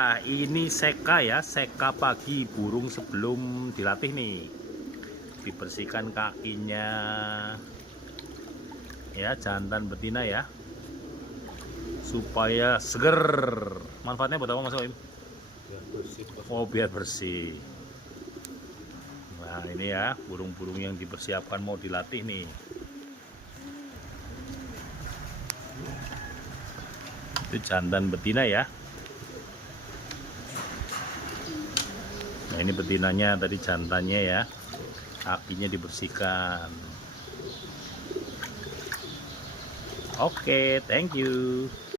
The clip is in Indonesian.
Nah, ini seka ya, seka pagi burung sebelum dilatih nih. Dibersihkan kakinya ya, jantan betina ya. Supaya seger. Manfaatnya buat apa Mas Oim? Biar bersih. Oh, biar bersih. Nah, ini ya, burung-burung yang dipersiapkan mau dilatih nih. Itu jantan betina ya. Nah, ini betinanya, tadi jantannya ya. Kakinya dibersihkan. Oke, thank you.